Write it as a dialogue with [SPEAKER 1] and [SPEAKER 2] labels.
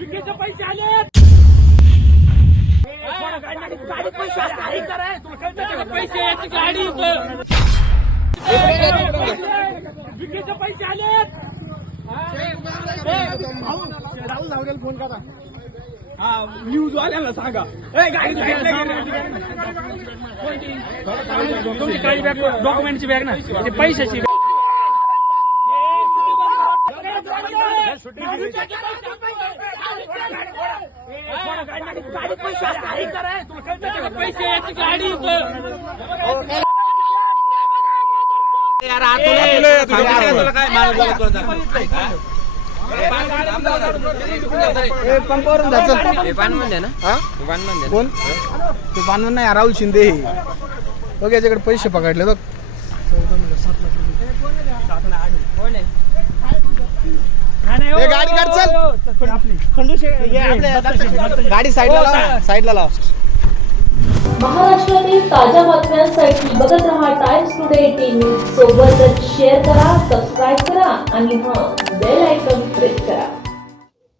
[SPEAKER 1] विकेचे पैसे आले. गाडी पैसे आहे पैसे याची गाडी इथं. विकेचे पैसे आले.
[SPEAKER 2] राहुल धावडेल फोन करा
[SPEAKER 1] हा न्यूज वाल्यांना सांगा ए, गाडी डॉक्युमेंटची बॅग ना. ते पैशाची पैसे तुला याची गाडी.
[SPEAKER 2] पंपावरून हा? कोण? ते बांधून नाही राहुल शिंदे हे. बघ याच्याकडे पैसे पकडले बघ. ए, गाडी काढ चल गाडी चल. आपल्या- गाडी साईडला लाव साईडला लाव.
[SPEAKER 3] महाराष्ट्रातील ताज्या बातम्यांसाठी बघत रहा टाइम्स टुडे टीव्ही सोबतच शेअर करा सबस्क्राईब करा आणि हा बेल आयकॉन